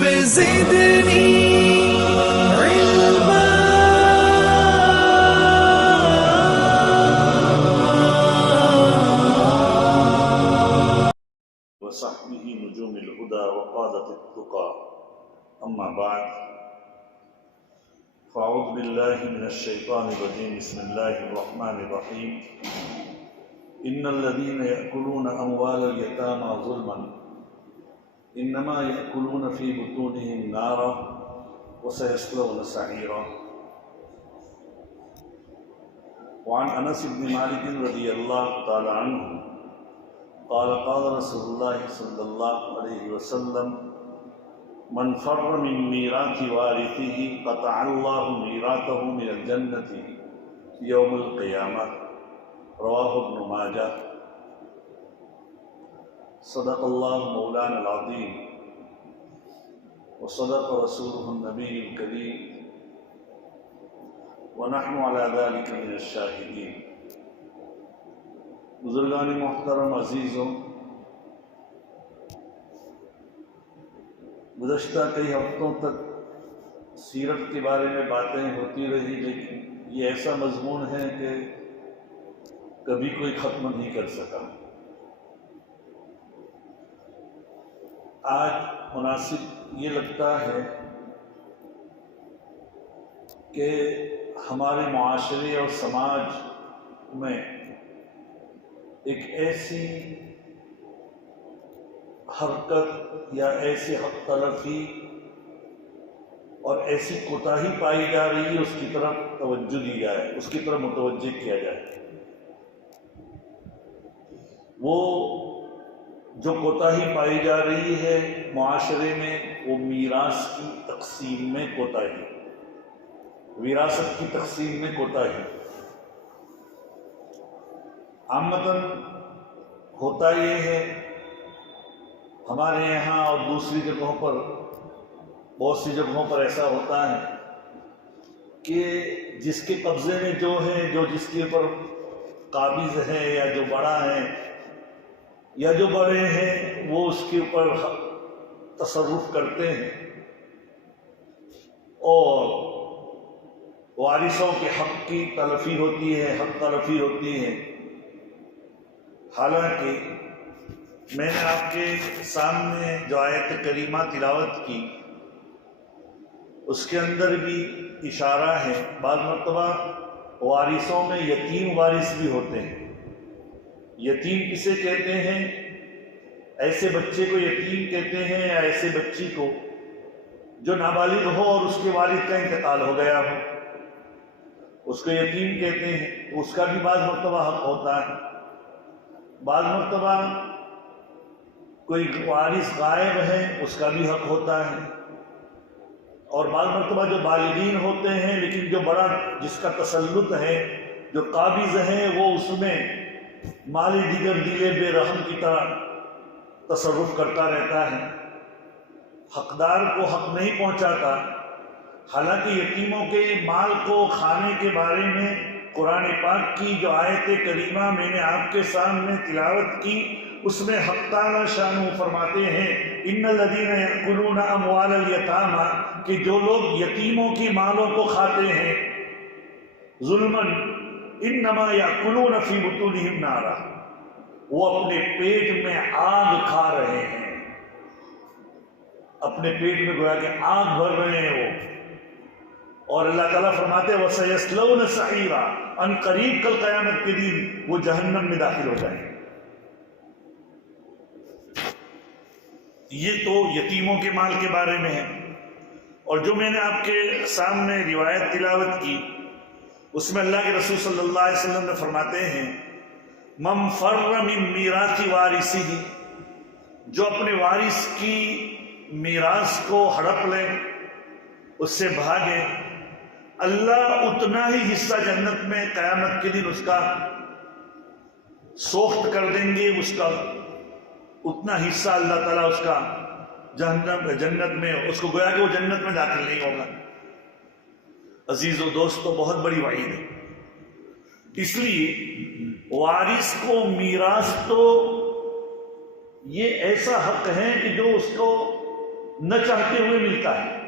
رب زدني علما وصحبه نجوم الهدى وقادة التقى أما بعد فأعوذ بالله من الشيطان الرجيم بسم الله الرحمن الرحيم إن الذين يأكلون أموال اليتامى ظلما إنما يأكلون في بطونهم نارا وسيصلون سعيرا. وعن أنس بن مالك رضي الله تعالى عنه قال قال رسول الله صلى الله عليه وسلم من فر من ميراث وارثه قطع الله ميراثه من الجنة يوم القيامة. رواه ابن ماجه. صدق الله مولانا العظيم وصدق رسوله النبي الكريم ونحن على ذلك من الشاهدين. بزرگان محترم عزیزوں، گزشتہ کئی ہفتوں تک سیرت کے بارے میں باتیں ہوتی رہی، لیکن یہ ایسا مضمون ہے کہ کبھی کوئی ختم نہیں کر سکا۔ آج مناسب یہ لگتا ہے کہ ہمارے معاشرے اور سماج میں ایک ایسی حرکت یا ایسی حق تلفی اور ایسی کوتاہی پائی جا رہی ہے، اس کی طرف توجہ دی جائے، اس کی طرف متوجہ کیا جائے۔ وہ جو کوتاہی پائی جا رہی ہے معاشرے میں، وہ میراث کی تقسیم میں کوتاہی، وراثت کی تقسیم میں کوتاہی۔ عامتاً ہوتا یہ ہے ہمارے یہاں اور دوسری جگہوں پر، بہت سی جگہوں پر ایسا ہوتا ہے کہ جس کے قبضے میں جو ہے، جو جس کے اوپر قابض ہے یا جو بڑا ہے یا جو بڑے ہیں، وہ اس کے اوپر تصرف کرتے ہیں اور وارثوں کے حق کی تلفی ہوتی ہے، حق تلفی ہوتی ہے۔ حالانکہ میں نے آپ کے سامنے جو آیت کریمہ تلاوت کی، اس کے اندر بھی اشارہ ہے۔ بعض مرتبہ وارثوں میں یتیم وارث بھی ہوتے ہیں۔ یتیم کسے کہتے ہیں؟ ایسے بچے کو یتیم کہتے ہیں، یا ایسے بچی کو جو نابالغ ہو اور اس کے والد کا انتقال ہو گیا ہو، اس کو یتیم کہتے ہیں۔ اس کا بھی بعض مرتبہ حق ہوتا ہے۔ بعض مرتبہ کوئی وارث غائب ہے، اس کا بھی حق ہوتا ہے۔ اور بعض مرتبہ جو بالغین ہوتے ہیں لیکن جو بڑا جس کا تسلط ہے، جو قابض ہے، وہ اس میں مالی دیگر دیلے بے رحم کی طرح تصرف کرتا رہتا ہے، حقدار کو حق نہیں پہنچاتا۔ حالانکہ یتیموں کے مال کو کھانے کے بارے میں قرآن پاک کی جو آیت کریمہ میں نے آپ کے سامنے تلاوت کی، اس میں حق تعالی شانہ فرماتے ہیں ان الذین یأکلون اموال الیتامى، کہ جو لوگ یتیموں کی مالوں کو کھاتے ہیں، ظلماً انما یأکلون فی بطونہم نارا، وہ اپنے پیٹ میں آگ کھا رہے ہیں، اپنے پیٹ میں گویا کہ آگ بھر رہے ہیں وہ۔ اور اللہ تعالیٰ فرماتے ہیں وَسَيَصْلَوْنَ سَعِيرًا، ان قریب کل قیامت کے دن وہ جہنم میں داخل ہو جائیں گے۔ یہ تو یتیموں کے مال کے بارے میں ہے۔ اور جو میں نے آپ کے سامنے روایت تلاوت کی، اس میں اللہ کے رسول صلی اللہ علیہ وسلم نے فرماتے ہیں مَنْ فَرَّ مِنْ مِيرَاثِ وَارِثِهِ، جو اپنے وارث کی میراث کو ہڑپ لے، اس سے بھاگے، اللہ اتنا ہی حصہ جنت میں قیامت کے دن اس کا سوخت کر دیں گے، اس کا اتنا حصہ اللہ تعالیٰ اس کا جنت میں، اس کو گویا کہ وہ جنت میں داخل نہیں ہوگا۔ عزیز و دوستو، بہت بڑی وعید ہے۔ اس لیے وارث کو میراث تو یہ ایسا حق ہے کہ جو اس کو نہ چاہتے ہوئے ملتا ہے،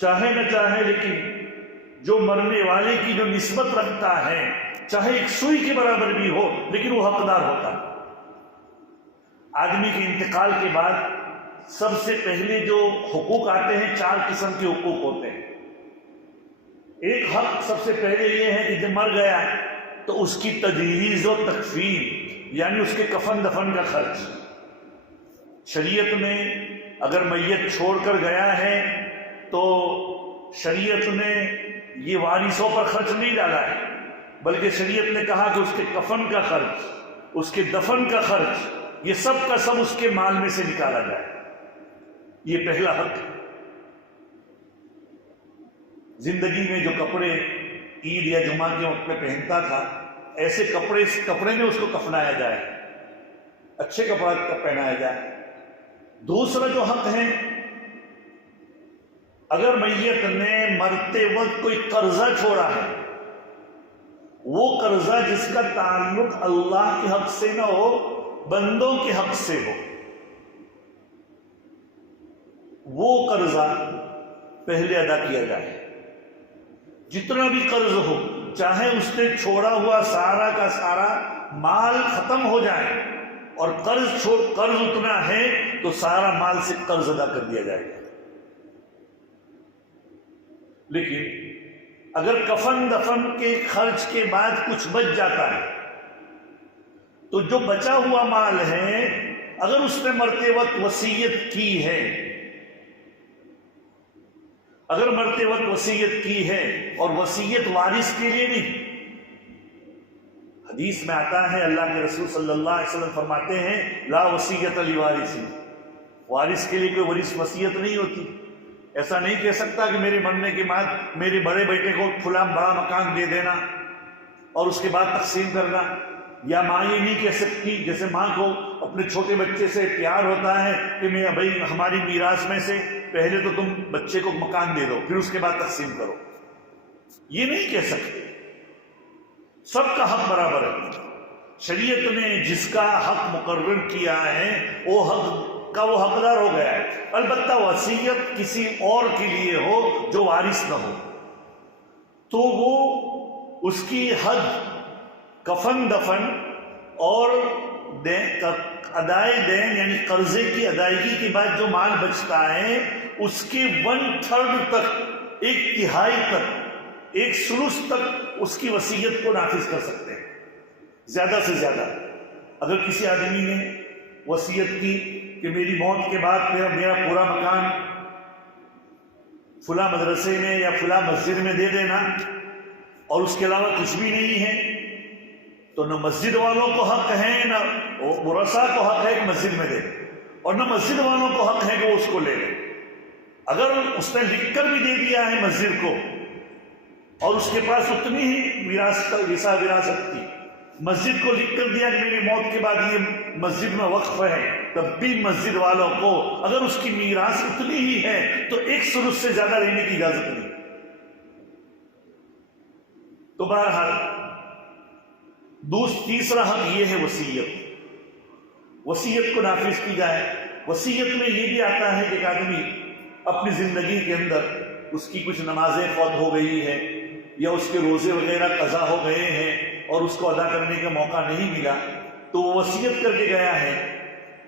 چاہے نہ چاہے، لیکن جو مرنے والے کی جو نسبت رکھتا ہے، چاہے ایک سوئی کے برابر بھی ہو، لیکن وہ حقدار ہوتا ہے۔ آدمی کے انتقال کے بعد سب سے پہلے جو حقوق آتے ہیں، 4 قسم کے حقوق ہوتے ہیں۔ ایک حق سب سے پہلے یہ ہے کہ جب مر گیا تو اس کی تجہیز و تکفین، یعنی اس کے کفن دفن کا خرچ۔ شریعت میں اگر میت چھوڑ کر گیا ہے تو شریعت نے یہ وارثوں پر خرچ نہیں ڈالا ہے، بلکہ شریعت نے کہا کہ اس کے کفن کا خرچ، اس کے دفن کا خرچ، یہ سب کا سب اس کے مال میں سے نکالا جائے۔ یہ پہلا حق ہے۔ زندگی میں جو کپڑے عید یا جمعہ کے وقت میں پہنتا تھا، ایسے کپڑے میں اس کو کفنایا جائے، اچھے کپڑا پہنایا جائے۔ دوسرا جو حق ہے، اگر میت نے مرتے وقت کوئی قرضہ چھوڑا ہے، وہ قرضہ جس کا تعلق اللہ کے حق سے نہ ہو، بندوں کے حق سے ہو، وہ قرضہ پہلے ادا کیا جائے۔ جتنا بھی قرض ہو، چاہے اس نے چھوڑا ہوا سارا کا سارا مال ختم ہو جائے اور قرض اتنا ہے تو سارا مال سے قرض ادا کر دیا جائے گا۔ لیکن اگر کفن دفن کے خرچ کے بعد کچھ بچ جاتا ہے تو جو بچا ہوا مال ہے، اگر اس نے مرتے وقت وصیت کی ہے، اگر مرتے وقت وصیت کی ہے، اور وصیت وارث کے لیے نہیں، حدیث میں آتا ہے اللہ کے رسول صلی اللہ علیہ وسلم فرماتے ہیں لا وصیت لوارث، وارث کے لیے کوئی وصیت نہیں ہوتی۔ ایسا نہیں کہہ سکتا کہ میرے مرنے کے بعد میرے بڑے بیٹے کو فلاں بڑا مکان دے دینا اور اس کے بعد تقسیم کرنا، یا ماں یہ نہیں کہہ سکتی، جیسے ماں کو اپنے چھوٹے بچے سے پیار ہوتا ہے کہ میں بھائی ہماری میراث میں سے پہلے تو تم بچے کو مکان دے دو، پھر اس کے بعد تقسیم کرو، یہ نہیں کہہ سکتے۔ سب کا حق برابر ہے۔ شریعت نے جس کا حق مقرر کیا ہے وہ حق کا وہ حقدار ہو گیا ہے۔ البتہ وصیت کسی اور کے لیے ہو جو وارث نہ ہو تو وہ اس کی حد کفن دفن اور ادائے دین یعنی قرضے کی ادائیگی کے بعد جو مال بچتا ہے اس کے 1/3 تک، 1/3 تک، 1/3 تک اس کی وصیت کو نافذ کر سکتے ہیں۔ زیادہ سے زیادہ اگر کسی آدمی نے وصیت کی کہ میری موت کے بعد میرا پورا مکان فلاں مدرسے میں یا فلاں مسجد میں دے دینا اور اس کے علاوہ کچھ بھی نہیں ہے، تو نہ مسجد والوں کو حق ہے، نہ ورثاء کو حق ہے کہ مسجد میں دے، اور نہ مسجد والوں کو حق ہے کہ وہ اس کو لے لے۔ اگر اس نے لکھ کر بھی دے دیا ہے مسجد کو اور اس کے پاس اتنی ہی وراثت تھی، مسجد کو لکھ کر دیا کہ میری موت کے بعد یہ مسجد میں وقف ہے، تب بھی مسجد والوں کو اگر اس کی میراث اتنی ہی ہے تو 1/3 سے زیادہ لینے کی اجازت نہیں۔ تو بہرحال تیسرا حق یہ ہے وصیت کو نافذ کی جائے۔ وصیت میں یہ بھی آتا ہے کہ ایک آدمی اپنی زندگی کے اندر اس کی کچھ نمازیں فوت ہو گئی ہے یا اس کے روزے وغیرہ قضا ہو گئے ہیں اور اس کو ادا کرنے کا موقع نہیں ملا، تو وہ وصیت کر کے گیا ہے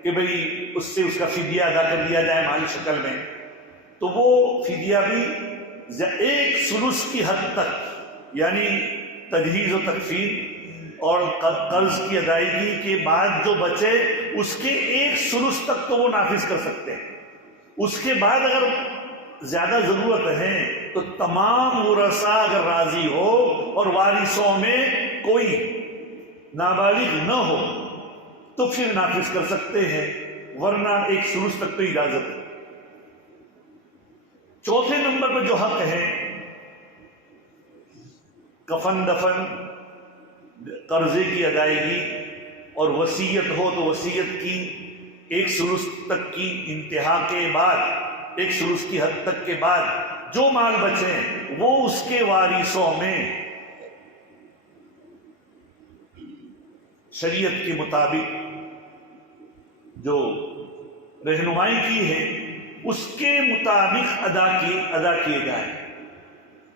کہ بھئی اس سے اس کا فدیہ ادا کر دیا جائے مالی شکل میں، تو وہ فدیہ بھی 1/3 کی حد تک، یعنی تجہیز و تکفین اور قرض کی ادائیگی کے بعد جو بچے اس کے 1/3 تک تو وہ نافذ کر سکتے ہیں۔ اس کے بعد اگر زیادہ ضرورت ہے تو تمام ورثاء اگر راضی ہو اور وارثوں میں کوئی نابالغ نہ ہو تو پھر نافذ کر سکتے ہیں، ورنہ 1/3 تک تو اجازت ہے۔ چوتھے نمبر پر جو حق ہے کفن دفن، قرضے کی ادائیگی اور وصیت ہو تو وصیت کی 1/3 تک کی انتہا کے بعد، 1/3 کی حد تک کے بعد جو مال بچے وہ اس کے وارثوں میں شریعت کے مطابق جو رہنمائی کی ہے اس کے مطابق ادا کیے جائیں۔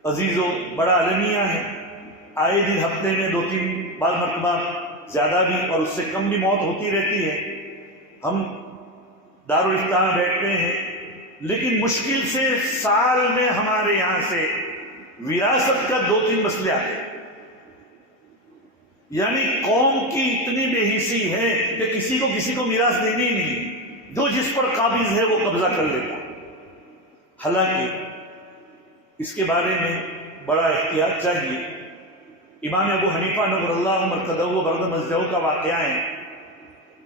عزیزو، بڑا المیہ ہے، آئے دن ہفتے میں 2-3 بعض مرتبہ زیادہ بھی اور اس سے کم بھی موت ہوتی رہتی ہے۔ ہم دارالافتاء میں بیٹھتے ہیں، لیکن مشکل سے سال میں ہمارے یہاں سے وراثت کا 2-3 مسئلے آتے ہیں۔ یعنی قوم کی اتنی بے حسی ہے کہ کسی کو میراث دینی ہی نہیں، جو جس پر قابض ہے وہ قبضہ کر لیتا۔ حالانکہ اس کے بارے میں بڑا احتیاط چاہیے۔ امام ابو حنیفہ نور اللہ مرقدہ و برد مزدہ کا واقعہ ہے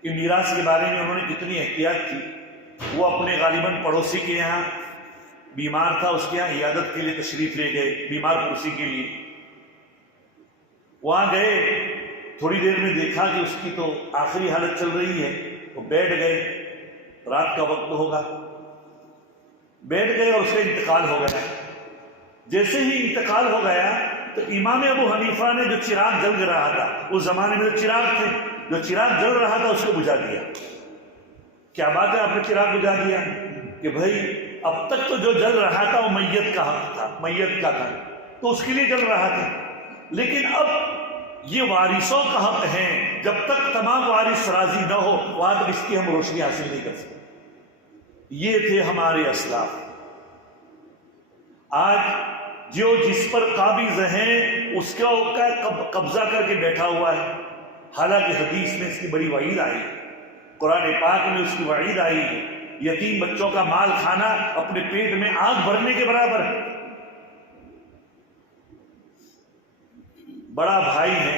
کہ میراث کے بارے میں انہوں نے کتنی احتیاط کی۔ وہ اپنے غالباً پڑوسی کے یہاں بیمار تھا، اس کے یہاں عیادت کے لیے تشریف لے گئے، بیمار پڑوسی کے لیے۔ وہاں گئے، تھوڑی دیر میں دیکھا کہ اس کی تو آخری حالت چل رہی ہے، وہ بیٹھ گئے، رات کا وقت ہوگا، بیٹھ گئے اور اس کا انتقال ہو گیا۔ جیسے ہی انتقال ہو گیا تو امام ابو حنیفہ نے جو چراغ جل رہا تھا، اس زمانے میں جو چراغ تھے، جو چراغ جل رہا تھا اس کو بجھا دیا۔ کیا بات ہے، آپ نے چراغ بجھا دیا؟ کہ بھائی اب تک تو جو جل رہا تھا وہ میت کا حق تھا، میت کا تھا تو اس کے لیے جل رہا تھا، لیکن اب یہ وارثوں کا حق ہے، جب تک تمام وارث راضی نہ ہو وہاں تک اس کی ہم روشنی حاصل نہیں کر سکتے۔ یہ تھے ہمارے اسلاف۔ آج جو جس پر قابض ہیں اس کا قبضہ کر کے بیٹھا ہوا ہے، حالانکہ حدیث میں اس کی بڑی وعید آئی، قرآن پاک میں اس کی وعید آئی ہے، یتیم بچوں کا مال کھانا اپنے پیٹ میں آگ بھرنے کے برابر ہے۔ بڑا بھائی ہے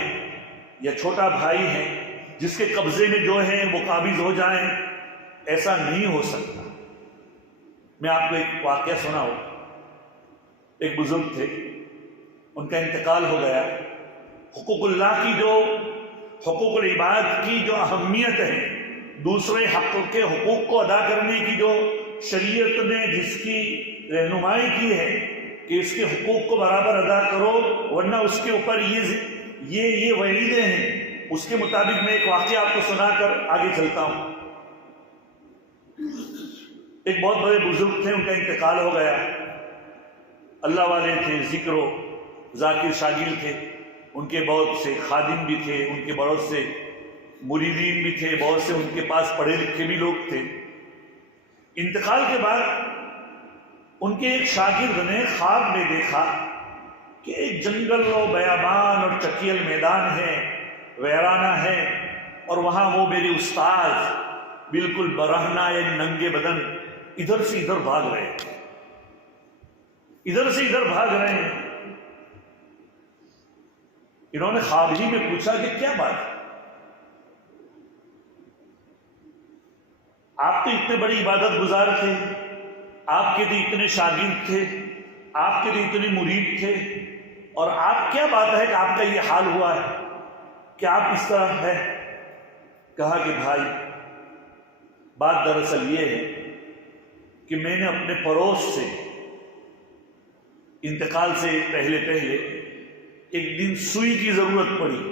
یا چھوٹا بھائی ہے، جس کے قبضے میں جو ہے وہ قابض ہو جائیں، ایسا نہیں ہو سکتا۔ میں آپ کو ایک واقعہ سناؤں۔ ایک بزرگ تھے، ان کا انتقال ہو گیا۔ حقوق اللہ کی حقوق العباد کی جو اہمیت ہے، دوسرے حق کے حقوق کو ادا کرنے کی جو شریعت نے جس کی رہنمائی کی ہے کہ اس کے حقوق کو برابر ادا کرو ورنہ اس کے اوپر یہ وعیدیں ہیں، اس کے مطابق میں ایک واقعہ آپ کو سنا کر آگے چلتا ہوں۔ ایک بہت بڑے بزرگ تھے، ان کا انتقال ہو گیا۔ اللہ والے تھے، ذکر و ذاکر شاگرد تھے، ان کے بہت سے خادم بھی تھے، ان کے بہت سے مریدین بھی تھے، بہت سے ان کے پاس پڑھے لکھے بھی لوگ تھے۔ انتقال کے بعد ان کے ایک شاگرد نے خواب میں دیکھا کہ ایک جنگل و بیابان اور چکیل میدان ہے، ویرانہ ہے، اور وہاں وہ میرے استاد بالکل برہنہ یعنی ننگے بدن ادھر سے ادھر بھاگ رہے ہیں، ادھر سے ادھر بھاگ رہے ہیں۔ انہوں نے خواب ہی میں پوچھا کہ کیا بات ہے؟ آپ تو اتنے بڑی عبادت گزار تھے، آپ کے تو اتنے شاگرد تھے، آپ کے تو اتنے مرید تھے، اور آپ کیا بات ہے کہ آپ کا یہ حال ہوا ہے کہ آپ اس طرح ہے؟ کہا کہ بھائی بات دراصل یہ ہے کہ میں نے اپنے پڑوس سے انتقال سے پہلے ایک دن سوئی کی ضرورت پڑی،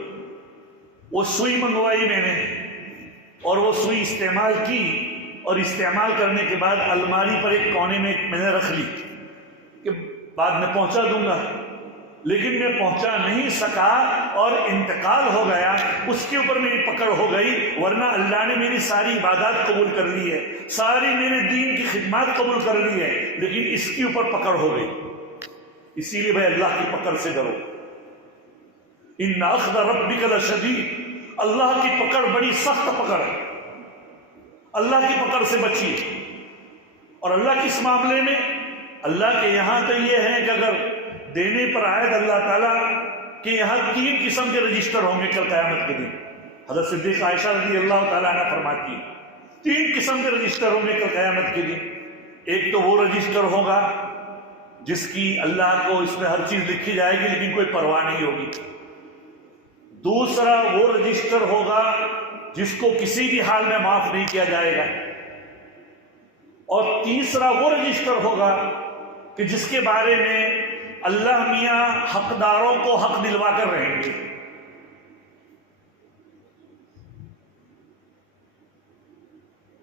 وہ سوئی منگوائی میں نے، اور وہ سوئی استعمال کی، اور استعمال کرنے کے بعد الماری پر ایک کونے میں میں نے رکھ لی کہ بعد میں پہنچا دوں گا، لیکن میں پہنچا نہیں سکا اور انتقال ہو گیا۔ اس کے اوپر میری پکڑ ہو گئی، ورنہ اللہ نے میری ساری عبادات قبول کر لی ہے، ساری میرے دین کی خدمات قبول کر لی ہے، لیکن اس کے اوپر پکڑ ہو گئی۔ اسی لیے بھائی اللہ کی پکڑ سے ڈرو، ان اخذ ربک لشدید، اللہ کی پکڑ بڑی سخت پکڑ ہے، اللہ کی پکڑ سے بچیے۔ اور اللہ کس معاملے میں؟ اللہ کے یہاں تو یہ ہے کہ اگر دینے پر آئے اللہ تعالیٰ کہ یہاں 3 قسم کے رجسٹر ہوں گے کل قیامت کے دن۔ حضرت صدیق عائشہ رضی اللہ تعالیٰ عنہ فرماتی ہیں 3 قسم کے رجسٹر ہوں گے کل قیامت کے دن۔ ایک تو وہ رجسٹر ہوگا جس کی اللہ کو اس میں ہر چیز لکھی جائے گی لیکن کوئی پرواہ نہیں ہوگی۔ دوسرا وہ رجسٹر ہوگا جس کو کسی بھی حال میں معاف نہیں کیا جائے گا، اور تیسرا وہ رجسٹر ہوگا کہ جس کے بارے میں اللہ میاں حقداروں کو حق دلوا کر رہیں گے۔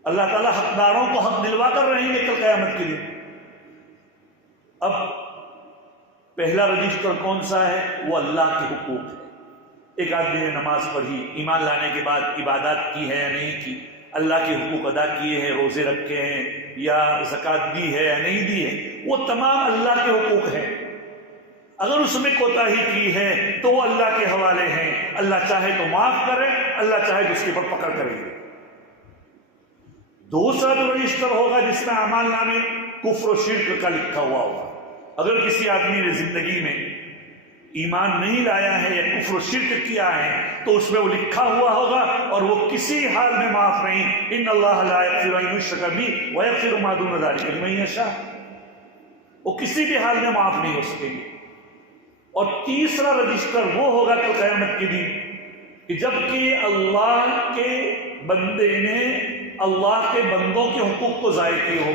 اللہ تعالیٰ حقداروں کو حق دلوا کر رہیں گے کل قیامت کے دن۔ اب پہلا رجسٹر کون سا ہے؟ وہ اللہ کے حقوق ہے۔ ایک آدمی نے نماز پڑھی، ایمان لانے کے بعد عبادات کی ہے یا نہیں کی، اللہ کے حقوق ادا کیے ہیں، روزے رکھے ہیں یا زکوٰۃ دی ہے یا نہیں دی ہے، وہ تمام اللہ کے حقوق ہیں۔ اگر اس میں کوتاہی کی ہے تو وہ اللہ کے حوالے ہیں، اللہ چاہے تو معاف کرے، اللہ چاہے تو اس کے اوپر پکڑ کرے گے۔ دوسرا جو رجسٹر ہوگا جس میں اعمال نامے کفر و شرک کا لکھا ہوا ہوگا، اگر کسی آدمی نے زندگی میں ایمان نہیں لایا ہے یا کفر و شرک کیا ہے تو اس میں وہ لکھا ہوا ہوگا اور وہ کسی حال میں معاف نہیں۔ ان اللہ لا یغفر ان یشرک بہ ویغفر ما دون ذلک لمن یشاء، وہ کسی بھی حال میں معاف نہیں ہو سکیں گے۔ اور تیسرا رجسٹر وہ ہوگا کل قیامت کے دن کہ جب کہ اللہ کے بندے نے اللہ کے بندوں کے حقوق کو ضائع کیے ہو،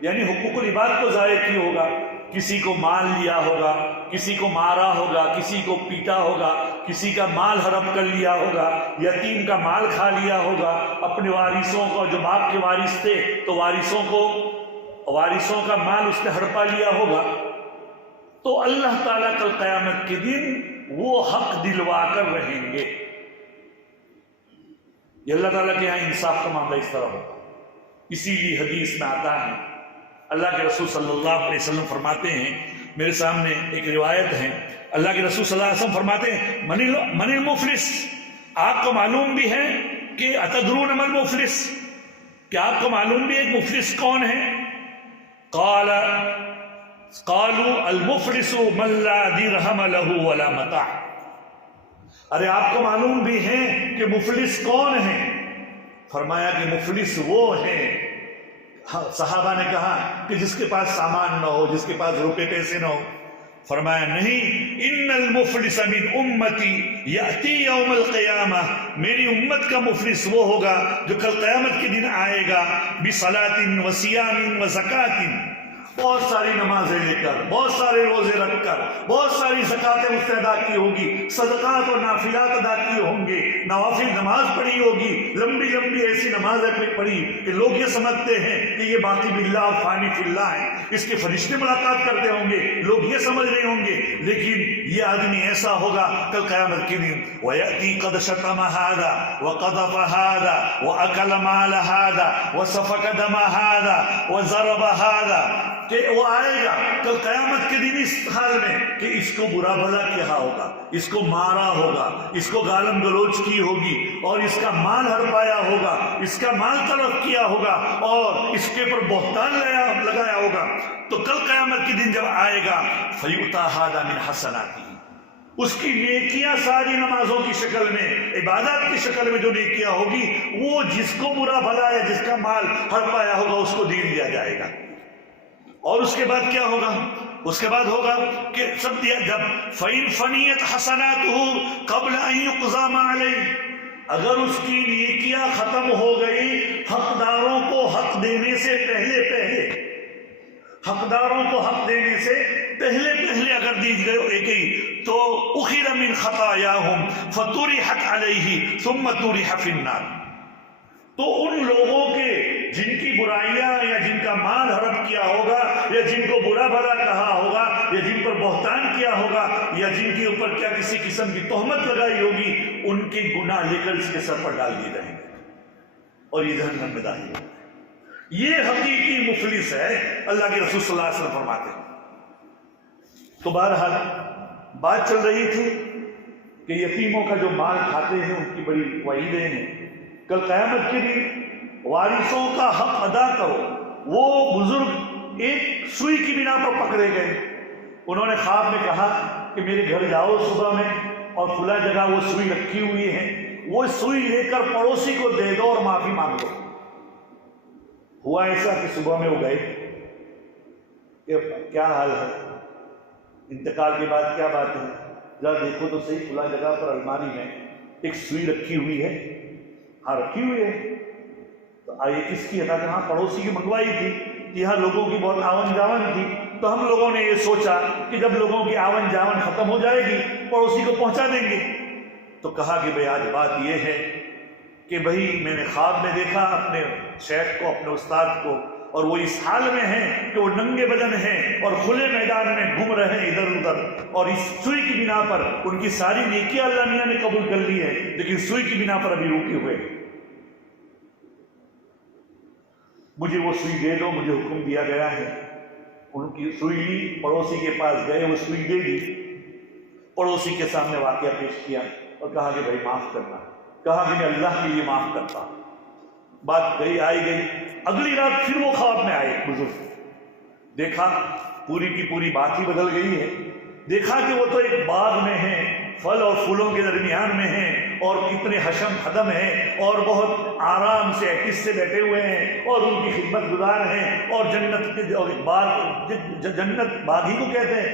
یعنی حقوق العباد کو ضائع کیا ہوگا، کسی کو مال لیا ہوگا، کسی کو مارا ہوگا، کسی کو پیٹا ہوگا، کسی کا مال ہڑپ کر لیا ہوگا، یتیم کا مال کھا لیا ہوگا، اپنے وارثوں کو، جو باپ کے وارث تھے تو وارثوں کا مال اس نے ہڑپا لیا ہوگا، تو اللہ تعالیٰ کل قیامت کے دن وہ حق دلوا کر رہیں گے۔ یہ اللہ تعالیٰ کے یہاں انصاف کا معاملہ اس طرح ہوگا۔ اسی لیے حدیث میں آتا ہے، اللہ کے رسول صلی اللہ علیہ وسلم فرماتے ہیں، میرے سامنے ایک روایت ہے، اللہ کے رسول صلی اللہ علیہ وسلم فرماتے ہیں من المفلس، آپ کو معلوم بھی ہے کہ اتدرون من المفلس، کہ آپ کو معلوم بھی ہے کہ مفلس کون ہے؟ قالوا المفلس من لا درہم له ولا متاع، ارے آپ کو معلوم بھی ہے کہ مفلس کون ہے؟ فرمایا کہ مفلس وہ ہے، صحابہ نے کہا کہ جس کے پاس سامان نہ ہو، جس کے پاس روپے پیسے نہ ہو۔ فرمایا نہیں، ان المفلس من امتی یاتی یوم القیامہ، میری امت کا مفلس وہ ہوگا جو کل قیامت کے دن آئے گا بصلاۃ وصیام وزکاۃ، بہت ساری نمازیں لے کر، بہت سارے روزے رکھ کر، بہت ساری زکاتیں اس نے ادا کی ہوگی، صدقات اور نافلات ادا کیے ہوں گے، نوافل نماز پڑھی ہوگی، لمبی لمبی ایسی نمازیں پڑھی کہ لوگ یہ سمجھتے ہیں کہ یہ باقی باللہ اور فانی فی اللہ ہے، اس کے فرشتے ملاقات کرتے ہوں گے، لوگ یہ سمجھ رہے ہوں گے، لیکن یہ آدمی ایسا ہوگا کل قیامت کے دن وَيَأْتِي قَدْ شَتَمَ هَذَا وَقَذَفَ هَذَا وَأَكَلَ مَالَ هَذَا وَسَفَكَ دَمَ هَذَا وَضَرَبَ هَذَا، کہ وہ آئے گا کل قیامت کے دن اس حال میں کہ اس کو برا بھلا کیا ہوگا، اس کو مارا ہوگا، اس کو گالم گلوچ کی ہوگی اور اس کا مال ہڑپایا ہوگا، اس کا مال طلب کیا ہوگا اور اس کے اوپر بہتان لگایا ہوگا، تو کل قیامت کے دن جب آئے گا فَيُؤْتَى هَذَا مِنْ حَسَنَاتِهِ، اس کی نیکیاں ساری نمازوں کی شکل میں، عبادات کی شکل میں جو نیکیاں ہوگی وہ جس کو برا بھلا یا جس کا مال ہڑپایا ہوگا اس کو دے دیا جائے گا۔ اور اس کے بعد کیا ہوگا؟ اس کے بعد ہوگا کہ سب دیا جب فَإِنْ فَنِيَتْ حَسَنَاتُهُ قَبْلَ أَنْ يُقْضَى مَا عَلَيْهِ، اگر اس کی نیکیاں ختم ہو گئی حقداروں کو حق دینے سے پہلے، حقداروں کو حق دینے سے پہلے اگر دی گئی تو أُخِذَ مِنْ خَطَايَاهُمْ فَطُرِحَتْ عَلَيْهِ ثُمَّ طُرِحَ فِي النَّارِ، تو ان لوگوں کے جن کی برائیاں یا جن کا مال ہڑپ کیا ہوگا یا جن کو برا بھلا کہا ہوگا یا جن پر بہتان کیا ہوگا یا جن کے اوپر کیا کسی قسم کی تہمت لگائی ہوگی، ان کے گناہ لے کر اس کے سر پر ڈال دیے جائیں گے اور یہ جہنم میں داخل ہوگا۔ یہ حقیقی مفلس ہے، اللہ کے رسول صلی اللہ علیہ وسلم فرماتے ہیں۔ تو بہرحال بات چل رہی تھی کہ یتیموں کا جو مال کھاتے ہیں ان کی بڑی وعیدیں ہیں، کل قیامت کے دن وارثوں کا حق ادا کرو۔ وہ بزرگ ایک سوئی کی بنا پر پکڑے گئے، انہوں نے خواب میں کہا کہ میرے گھر جاؤ صبح میں اور فلاں جگہ وہ سوئی رکھی ہوئی ہے، وہ سوئی لے کر پڑوسی کو دے دو اور معافی مانگو۔ ہوا ایسا کہ صبح میں وہ گئے کہ کیا حال ہے، انتقال کے بعد کیا بات ہے، ذرا دیکھو تو صحیح فلاں جگہ پر الماری میں ایک سوئی رکھی ہوئی ہے۔ ہاں رکھی ہوئی ہے، تو آئیے کس کی ہے؟ کہ ہاں پڑوسی کی منگوائی تھی، یہاں لوگوں کی بہت آون جاون تھی، تو ہم لوگوں نے یہ سوچا کہ جب لوگوں کی آون جاون ختم ہو جائے گی پڑوسی کو پہنچا دیں گے۔ تو کہا کہ بھئی آج بات یہ ہے کہ بھئی میں نے خواب میں دیکھا اپنے شیخ کو، اپنے استاد کو، اور وہ اس حال میں ہیں کہ وہ ننگے بدن ہیں اور کھلے میدان میں گھوم رہے ہیں ادھر ادھر، اور اس سوئی کی بنا پر ان کی ساری نیکیاں اللہ میاں نے قبول کر لی ہے، لیکن سوئی کی بنا پر ابھی روکے ہوئے۔ مجھے وہ سوئی دے دو، مجھے حکم دیا گیا ہے۔ ان کی سوئی لی، پڑوسی کے پاس گئے، وہ سوئی دے دی، پڑوسی کے سامنے واقعہ پیش کیا اور کہا کہ بھائی معاف کرنا، کہا کہ میں اللہ کے لیے معاف کرتا ہوں۔ بات گئی آئی گئی، اگلی رات پھر وہ خواب میں آئے بزرگ، دیکھا پوری کی پوری بات ہی بدل گئی ہے، دیکھا کہ وہ تو ایک باغ میں ہیں، پھل اور پھولوں کے درمیان میں ہیں، اور کتنے حشم قدم ہیں، اور بہت آرام سے ایکس سے بیٹھے ہوئے ہیں، اور ان کی خدمت گزار ہیں، اور جنت کے باغ، جنت باغ ہی کو کہتے ہیں،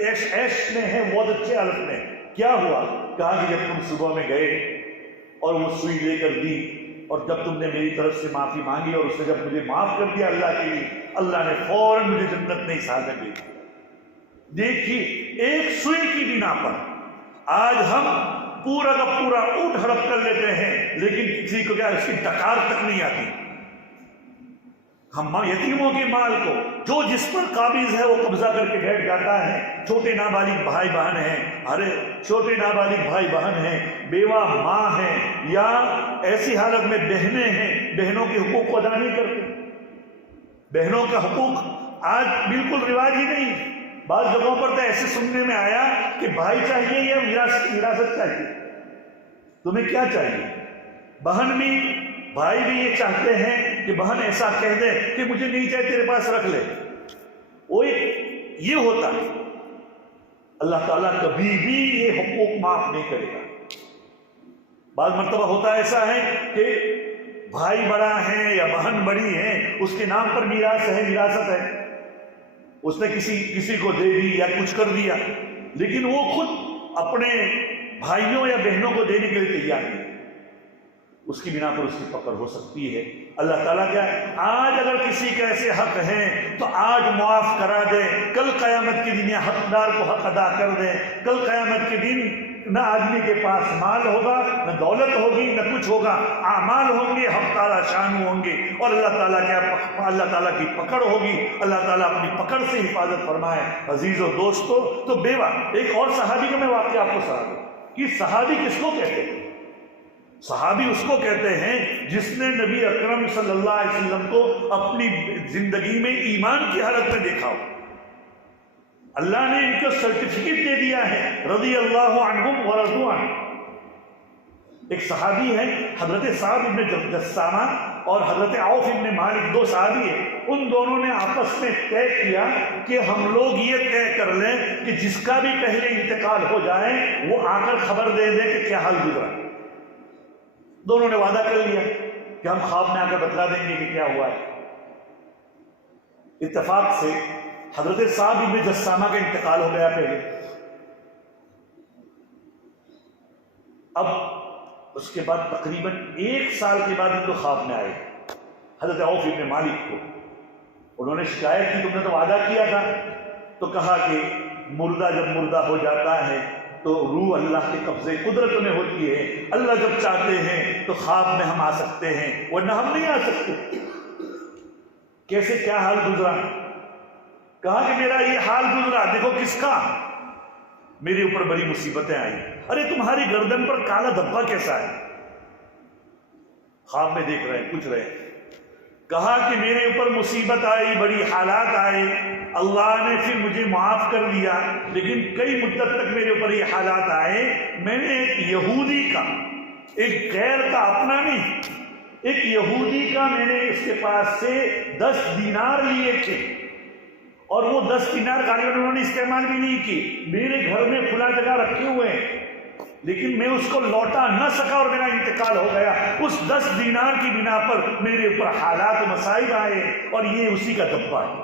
ایش ایش میں ہیں، بہت اچھے حالت میں۔ کیا ہوا؟ کہا کہ جب تم صبح میں گئے اور وہ سوئی لے کر دی، اور جب تم نے میری طرف سے معافی مانگی اور اس نے جب مجھے معاف کر دیا اللہ کے لیے، اللہ نے فوراً مجھے جنت میں اس حال میں بھیج دیا۔ دیکھیے، ایک سوئی کی بنا پر آج ہم پورا کا پورا اونٹ ہڑپ کر لیتے ہیں، لیکن کسی کو کیا اس کی ڈکار تک نہیں آتی۔ ہم یتیموں کے مال کو جو جس پر قابض ہے وہ قبضہ کر کے بیٹھ جاتا ہے۔ چھوٹے نابالغ بھائی بہن ہیں، چھوٹے نابالغ بھائی بہن ہیں، بیوہ ماں ہیں، یا ایسی حالت میں بہنیں ہیں، بہنوں کے حقوق کو ادا نہیں کرتے۔ بہنوں کا حقوق آج بالکل رواج ہی نہیں۔ بعض جگہوں پر تو ایسے سننے میں آیا کہ بھائی چاہیے یا وراثت چاہیے، تمہیں کیا چاہیے؟ بہن بھی بھائی بھی یہ چاہتے ہیں کہ بہن ایسا کہہ دے کہ مجھے نہیں چاہے، تیرے پاس رکھ لے۔ وہ یہ ہوتا ہے۔ اللہ تعالیٰ کبھی بھی یہ حقوق معاف نہیں کرے گا۔ بعض مرتبہ ہوتا ایسا ہے کہ بھائی بڑا ہے یا بہن بڑی ہے، اس کے نام پر میراث ہے، وراثت ہے، اس نے کسی کو دے دی یا کچھ کر دیا، لیکن وہ خود اپنے بھائیوں یا بہنوں کو دینے کے لیے تیار نہیں، اس کی بنا پر اس کی پکڑ ہو سکتی ہے۔ اللہ تعالیٰ کیا ہے، آج اگر کسی کے ایسے حق ہیں تو آج معاف کرا دے، کل قیامت کے دن یہ حقدار کو حق ادا کر دے۔ کل قیامت کے دن نہ آدمی کے پاس مال ہوگا، نہ دولت ہوگی، نہ کچھ ہوگا، اعمال ہوں گے، حق تعالیٰ شان ہوں گے، اور اللہ تعالیٰ کیا، اللہ تعالیٰ کی پکڑ ہوگی۔ اللہ تعالیٰ اپنی پکڑ سے حفاظت فرمائے۔ عزیز و دوستو، تو بیوہ، ایک اور صحابی کا میں واقعہ آپ کو سنا دوں کہ صحابی کس کو کہتے ہیں؟ صحابی اس کو کہتے ہیں جس نے نبی اکرم صلی اللہ علیہ وسلم کو اپنی زندگی میں ایمان کی حالت میں دیکھا ہو۔ اللہ نے ان کو سرٹیفکیٹ دے دیا ہے، رضی اللہ عنہم ورضوا عنہ۔ ایک صحابی ہے حضرت سعد بن جسامہ اور حضرت عوف بن مالک، دو صحابی ہیں، ان دونوں نے آپس میں طے کیا کہ ہم لوگ یہ طے کر لیں کہ جس کا بھی پہلے انتقال ہو جائے وہ آ کر خبر دے دے کہ کیا حال گزرا۔ دونوں نے وعدہ کر لیا کہ ہم خواب میں آ کر بتلا دیں گے کہ کیا ہوا ہے۔ اتفاق سے حضرت سعد بن جسامہ کا انتقال ہو گیا پہلے۔ اب اس کے بعد تقریباً 1 سال کے بعد ان کو خواب میں آئے حضرت عوف بن مالک کو۔ انہوں نے شکایت کی، تم نے تو وعدہ کیا تھا۔ تو کہا کہ مردہ جب مردہ ہو جاتا ہے تو روح اللہ کے قبضے قدرت میں ہوتی ہے، اللہ جب چاہتے ہیں تو خواب میں ہم آ سکتے ہیں، ورنہ ہم نہیں آ سکتے۔ کیسے کیا حال گزرا؟ کہا کہ میرا یہ حال گزرا، دیکھو کس کا؟ میرے اوپر بڑی مصیبتیں آئی۔ ارے تمہاری گردن پر کالا دھبا کیسا ہے؟ خواب میں دیکھ رہے ہیں، پوچھ رہے ہیں۔ کہا کہ میرے اوپر مصیبت آئی، بڑی حالات آئے، اللہ نے پھر مجھے معاف کر دیا، لیکن کئی مدت تک میرے اوپر یہ حالات آئے۔ میں نے ایک یہودی کا، ایک غیر کا، اپنا نہیں، ایک یہودی کا میں نے اس کے پاس سے 10 دینار لیے تھے، اور وہ 10 دینار غالباً انہوں نے استعمال بھی نہیں کی، میرے گھر میں کھلا جگہ رکھے ہوئے ہیں، لیکن میں اس کو لوٹا نہ سکا اور میرا انتقال ہو گیا۔ اس 10 دینار کی بنا پر میرے اوپر حالات و مصائب آئے، اور یہ اسی کا دبا ہے،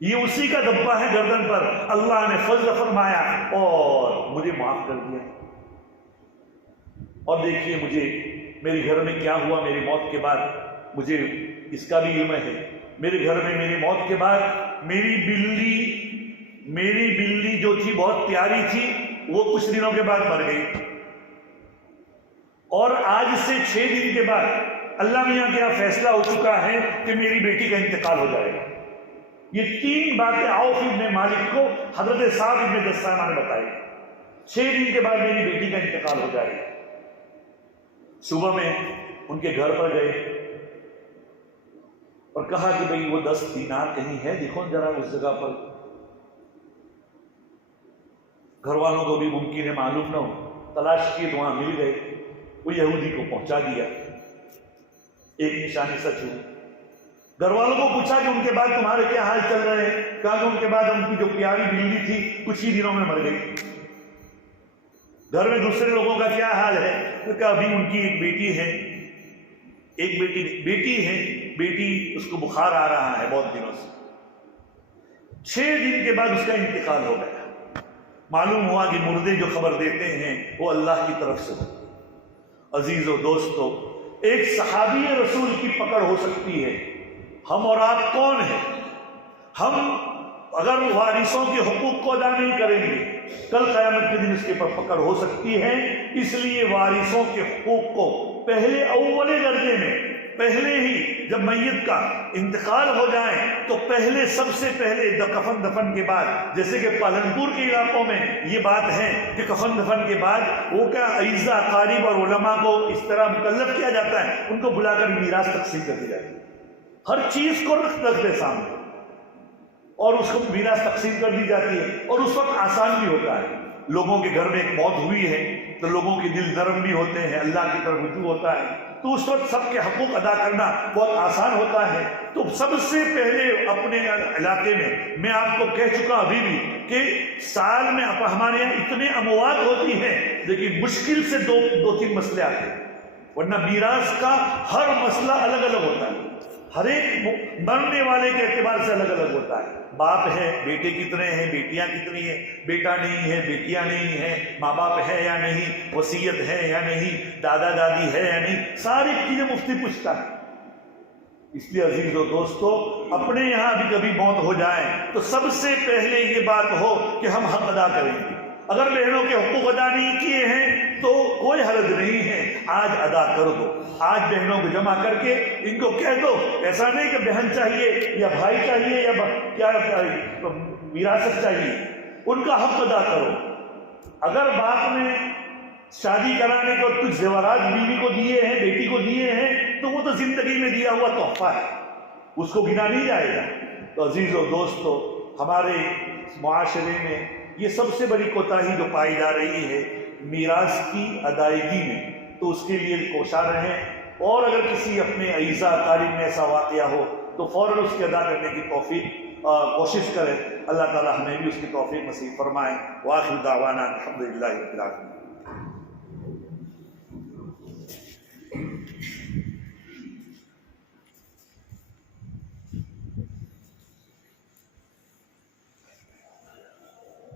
یہ اسی کا دبا ہے گردن پر۔ اللہ نے فضل فرمایا اور مجھے معاف کر دیا۔ اور دیکھیے مجھے میرے گھر میں کیا ہوا میری موت کے بعد، مجھے اس کا بھی علم ہے۔ میرے گھر میں میری موت کے بعد میری بلی جو تھی بہت پیاری تھی، وہ کچھ دنوں کے بعد مر گئی۔ اور آج سے 6 دن کے بعد اللہ میاں کا فیصلہ ہو چکا ہے کہ میری بیٹی کا انتقال ہو جائے گا۔ یہ 3 باتیں عوف ابن مالک کو حضرت صاحب ابن دثانہ نے بتائی۔ 6 دن کے بعد میری بیٹی کا انتقال ہو جائے گا۔ صبح میں ان کے گھر پر گئے اور کہا کہ بھئی وہ 10 دینار کہیں ہے، دیکھو ذرا اس جگہ پر۔ گھر والوں کو بھی ممکن ہے معلوم نہ ہو، تلاش کیے تو وہاں مل گئے۔ وہ یہودی کو پہنچا دیا، ایک نشانی سچ ہوئی۔ گھر والوں کو پوچھا کہ ان کے بعد تمہارے کیا حال چل رہے ہیں؟ کہا کہ ان کے بعد ان کی جو پیاری بلی تھی کچھ ہی دنوں میں مر گئی۔ گھر میں دوسرے لوگوں کا کیا حال ہے؟ کہ ابھی ان کی ایک بیٹی ہے، ایک بیٹی اس کو بخار آ رہا ہے بہت دنوں سے۔ 6 دن کے بعد اس کا انتقال ہو گیا۔ معلوم ہوا کہ مردے جو خبر دیتے ہیں وہ اللہ کی طرف سے۔ عزیز و دوستو، ایک صحابی رسول کی پکڑ ہو سکتی ہے، ہم اور آپ کون ہیں؟ ہم اگر وارثوں کے حقوق کو ادا نہیں کریں گے، کل قیامت کے دن اس کے پر پکڑ ہو سکتی ہے۔ اس لیے وارثوں کے حقوق کو پہلے اول درجے میں، پہلے ہی جب میت کا انتقال ہو جائے تو پہلے سب سے پہلے کفن دفن کے بعد، جیسے کہ پالنپور کے علاقوں میں یہ بات ہے کہ کفن دفن کے بعد وہ کیا اعزاء اقارب اور علماء کو اس طرح مکلف کیا جاتا ہے، ان کو بلا کر میراث تقسیم کر دی جاتی ہے۔ ہر چیز کو رکھ دے سامنے اور اس کو میراث تقسیم کر دی جاتی ہے۔ اور اس وقت آسان بھی ہوتا ہے، لوگوں کے گھر میں ایک موت ہوئی ہے تو لوگوں کے دل نرم بھی ہوتے ہیں، اللہ کی طرف رجوع ہوتا ہے، تو اس وقت سب کے حقوق ادا کرنا بہت آسان ہوتا ہے۔ تو سب سے پہلے اپنے علاقے میں آپ کو کہہ چکا ابھی بھی کہ سال میں ہمارے یہاں اتنے اموات ہوتی ہیں لیکن مشکل سے 2-3 مسئلے آتے ہیں، ورنہ میراث کا ہر مسئلہ الگ الگ ہوتا ہے، ہر ایک مرنے والے کے اعتبار سے الگ الگ ہوتا ہے۔ باپ ہے، بیٹے کتنے ہیں، بیٹیاں کتنی ہیں، بیٹا نہیں ہے، بیٹیاں نہیں ہیں، ماں باپ ہے یا نہیں، وصیت ہے یا نہیں، دادا دادی ہے یا نہیں، ساری چیزیں مفتی پوچھتا ہے۔ اس لیے عزیز و دوستو، اپنے یہاں بھی کبھی موت ہو جائے تو سب سے پہلے یہ بات ہو کہ ہم حق ادا کریں گے۔ اگر بہنوں کے حقوق ادا نہیں کیے ہیں تو کوئی حرج نہیں ہے، آج ادا کر دو۔ آج بہنوں کو جمع کر کے ان کو کہہ دو، ایسا نہیں کہ بہن چاہیے یا بھائی چاہیے یا کیا وراثت چاہیے، ان کا حق ادا کرو۔ اگر باپ نے شادی کرانے کو کچھ زیورات بیوی کو دیے ہیں، بیٹی کو دیے ہیں، تو وہ تو زندگی میں دیا ہوا تحفہ ہے، اس کو گنا نہیں جائے گا۔ تو عزیز و دوستو، ہمارے معاشرے میں یہ سب سے بڑی کوتاہی جو پائی جا رہی ہے میراث کی ادائیگی میں، تو اس کے لیے کوشاں رہیں، اور اگر کسی اپنے اعزاء اقارب میں ایسا واقعہ ہو تو فوراً اس کی ادا کرنے کی کوشش کریں۔ اللہ تعالی ہمیں بھی اس کی توفیق نصیب فرمائے۔ وآخر دعوانا الحمدللہ رب العالمین۔